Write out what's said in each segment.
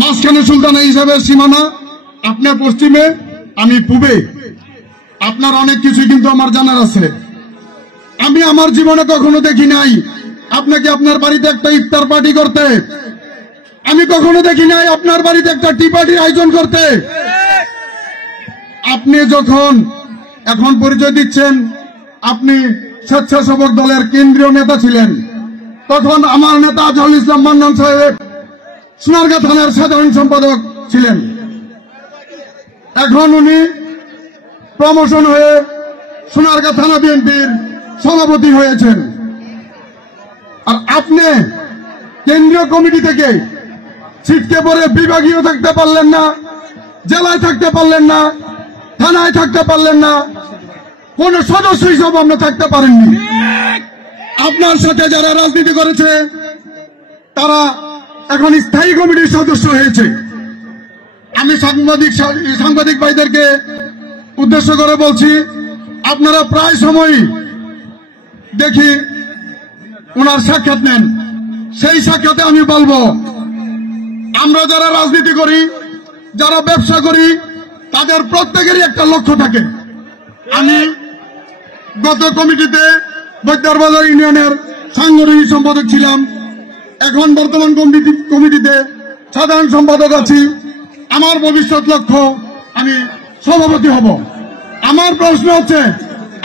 মাঝখানে সুলতানা হিসাবে সীমানা, আপনার পশ্চিমে আমি পূবে। আপনার অনেক কিছু কিন্তু আমার জানার আছে। আমি আমার জীবনে কখনো দেখি নাই আপনাকে আপনার বাড়িতে একটা ইফতার পার্টি করতে। আমি কখনো দেখি নাই আপনার বাড়িতে একটা টি পার্টির আয়োজন করতে। আপনি যখন এখন পরিচয় দিচ্ছেন আপনি স্বেচ্ছাসেবক দলের কেন্দ্রীয় নেতা ছিলেন, তখন আমার নেতা আজহারুল ইসলাম মান্নান সাহেব সোনারগাঁ থানার সাধারণ সম্পাদক ছিলেন। এখন উনি প্রমোশন হয়ে সোনারগাঁ থানা বিএনপির সভাপতি হয়েছেন। আর আপনি কেন্দ্রীয় কমিটি থেকে ছিটকে পড়ে বিভাগীয় থাকতে পারলেন না, জেলায় থাকতে পারলেন না, থানায় থাকতে পারলেন না, কোন সদস্য হিসাবে আপনি থাকতে পারেননি। আপনার সাথে যারা রাজনীতি করেছে তারা এখন স্থায়ী কমিটির সদস্য হয়েছে। আমি সাংবাদিক ভাইদেরকে উদ্দেশ্য করে বলছি, আপনারা প্রায় সময় দেখি ওনার সাক্ষাৎ নেন। সেই সাক্ষাতে আমি বলবো, আমরা যারা রাজনীতি করি, যারা ব্যবসা করি, তাদের প্রত্যেকেরই একটা লক্ষ্য থাকে। আমি গত কমিটিতে বৈদ্যারবাজার ইউনিয়নের সাংগঠনিক সম্পাদক ছিলাম, এখন বর্তমান কমিটিতে সাধারণ সম্পাদক আছি। আমার ভবিষ্যৎ লক্ষ্য আমি সভাপতি হব। আমার প্রশ্ন হচ্ছে,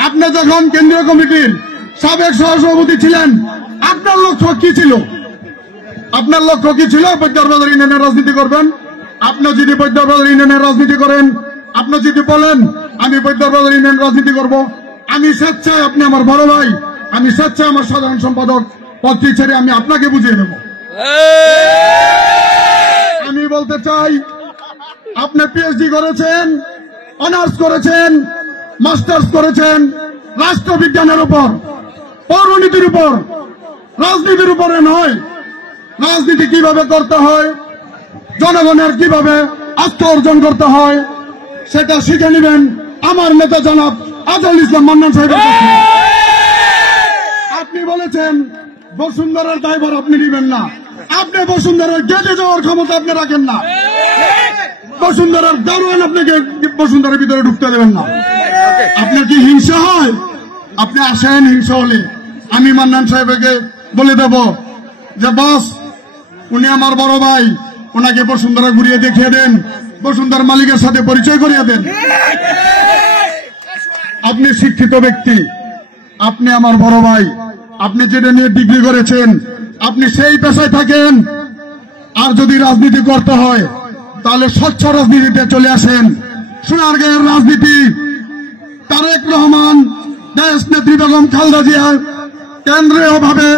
আপনি যখন কেন্দ্রীয় কমিটির সাবেক সহসভাপতি ছিলেন, আপনার লক্ষ্য কি ছিল? আপনার লক্ষ্য কি ছিল? বৈদ্যারবাজার ইউনিয়নের রাজনীতি করবেন? আপনি যদি বৈদ্যারবাজার ইউনিয়নের রাজনীতি করেন, আপনি যদি বলেন আমি বৈদ্যারবাজার ইউনিয়নের রাজনীতি করব, আমি স্বেচ্ছায়, আপনি আমার বড় ভাই, আমি স্বেচ্ছায় আমার সাধারণ সম্পাদক পদটি ছেড়ে আমি আপনাকে বুঝিয়ে দেব। আমি বলতে চাই, আপনি পিএইচডি করেছেন, অনার্স করেছেন, মাস্টার্স করেছেন রাষ্ট্রবিজ্ঞানের উপর, পৌরনীতির উপর, রাজনীতির উপরে নয়। রাজনীতি কিভাবে করতে হয়, জনগণের কিভাবে আস্থা অর্জন করতে হয়, সেটা শিখে নেবেন আমার নেতা জনাব আজহারুল ইসলাম মান্নান সাহেবের কাছে। আপনি বলেছেন বসুন্ধরার দায়ভার আপনি নেবেন না। আপনি বসুন্ধরার গেটে যাওয়ার ক্ষমতা আপনি রাখেন না। বসুন্ধরার দারোয়ান আপনাকে বসুন্ধরার ভিতরে ঢুকতে দেবেন না। আপনার কি হিংসা হয়? আপনি আসেন, হিংসা হলে আমি মান্নান সাহেবকে বলে দেব যে বস, উনি আমার বড় ভাই, ওনাকে বসুন্ধরা ঘুরিয়ে দেখিয়ে দেন, বসুন্ধরার মালিকের সাথে পরিচয় করিয়ে দেন। আপনি শিক্ষিত ব্যক্তি, আপনি আমার বড় ভাই, আপনি যেটা নিয়ে ডিগ্রি করেছেন, আপনি সেই পেশায় থাকেন। আর যদি রাজনীতি করতে হয় তাহলে স্বচ্ছ রাজনীতিতে চলে আসেন। সোনারগাঁয়ের রাজনীতি তারেক রহমান, দেশ নেত্রী বেগম খালেদা জিয়া কেন্দ্রীয় ভাবে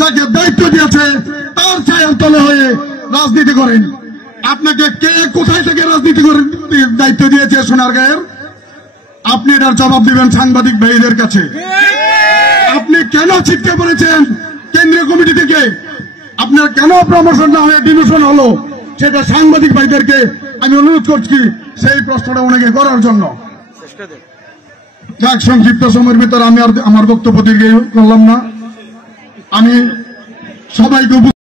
যাকে দায়িত্ব দিয়েছে তার ছায়ার তলে হয়ে রাজনীতি করেন। আপনাকে কে কোথায় থেকে রাজনীতি করে দায়িত্ব দিয়েছে সোনারগাঁয়ের? আপনি এটার জবাব দিবেন সাংবাদিক ভাইদের কাছে। আপনি কেন ছিটকে পড়েছেন কেন্দ্রীয় কমিটি থেকে? আপনার কেন প্রমোশন না হয়ে ডিমিশন হলো, সেটা সাংবাদিক ভাইদেরকে আমি অনুরোধ করছি সেই প্রশ্নটা ওনাকে করার জন্য। যাক, সংক্ষিপ্ত সময়ের ভিতরে আমি আর আমার বক্তব্য দীর্ঘ করলাম না। আমি সবাইকে